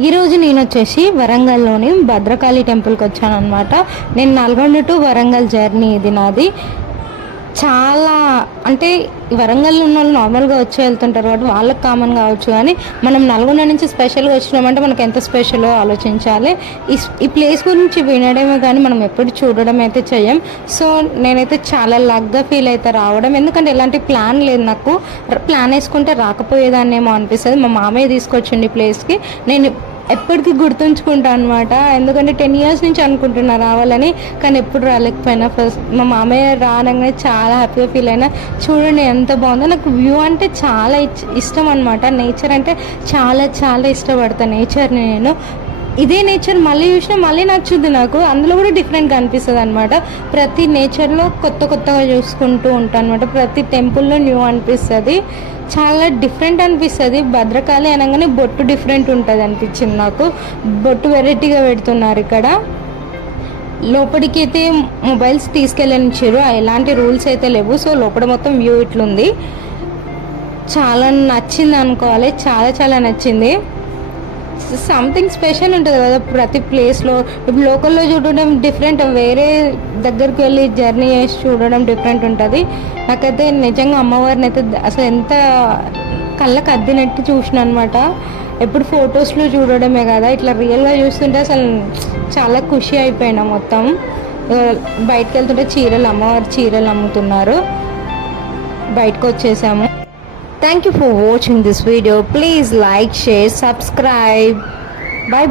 ఈరోజు నేను వచ్చేసి వరంగల్లోని భద్రకాళి టెంపుల్కి వచ్చాను అనమాట. నేను నల్గొండ టు వరంగల్ జర్నీ ఇది నాది. చాలా అంటే వరంగల్లో ఉన్న వాళ్ళు నార్మల్గా వచ్చి వెళ్తుంటారు కాబట్టి వాళ్ళకి కామన్ కావచ్చు, కానీ మనం నల్గొండ నుంచి స్పెషల్గా వచ్చినామంటే మనకు ఎంత స్పెషలో ఆలోచించాలి. ఈ ప్లేస్ గురించి వినడమే కానీ మనం ఎప్పుడు చూడడం అయితే చెయ్యం. సో నేనైతే చాలా లక్గా ఫీల్ అయితే రావడం, ఎందుకంటే ఎలాంటి ప్లాన్ లేదు నాకు. ప్లాన్ వేసుకుంటే రాకపోయేదాన్నేమో అనిపిస్తుంది. మా మామయ్య తీసుకొచ్చిండి ఈ ప్లేస్కి. నేను ఎప్పటికీ గుర్తుంచుకుంటా అనమాట, ఎందుకంటే 10 years నుంచి అనుకుంటున్నా రావాలని, కానీ ఎప్పుడు రాలేకపోయినా. ఫస్ట్ మా మామయ్య రానగానే చాలా హ్యాపీగా ఫీల్ అయినా. చూడండి ఎంత బాగుందో. నాకు వ్యూ అంటే చాలా ఇష్టం అనమాట. నేచర్ అంటే చాలా చాలా ఇష్టపడతాను నేచర్ని నేను. ఇదే నేచర్ మళ్ళీ చూసినా మళ్ళీ నచ్చుద్ది నాకు. అందులో కూడా డిఫరెంట్గా అనిపిస్తుంది అనమాట. ప్రతి నేచర్లో కొత్తగా చూసుకుంటూ ఉంటాను అనమాట. ప్రతి టెంపుల్లో న్యూ అనిపిస్తుంది, చాలా డిఫరెంట్ అనిపిస్తుంది. భద్రకాళి అనగానే బొట్టు డిఫరెంట్ ఉంటుంది అనిపించింది నాకు. బొట్టు వెరైటీగా పెడుతున్నారు ఇక్కడ. లోపలికి అయితే మొబైల్స్ తీసుకెళ్ళనిచ్చారు, ఎలాంటి రూల్స్ అయితే లేవు. సో లోపల మొత్తం వ్యూ ఇట్లుంది. చాలా నచ్చింది అనుకోవాలి, చాలా చాలా నచ్చింది. సంథింగ్ స్పెషల్ ఉంటుంది కదా ప్రతి ప్లేస్లో. ఇప్పుడు లోకల్లో చూడడం డిఫరెంట్, వేరే దగ్గరికి వెళ్ళి జర్నీ చేసి చూడడం డిఫరెంట్ ఉంటుంది. నాకైతే నిజంగా అమ్మవారిని అయితే అసలు ఎంత కళ్ళకు అద్దినట్టు చూసిన అనమాట. ఎప్పుడు ఫొటోస్లో చూడడమే కదా, ఇట్లా రియల్గా చూస్తుంటే అసలు చాలా ఖుషి అయిపోయినా మొత్తం. బయటకు వెళ్తుంటే అమ్మవారి చీరలు అమ్ముతున్నారు. బయటకు వచ్చేసాము. Thank you for watching this video. Please like, share, subscribe. Bye.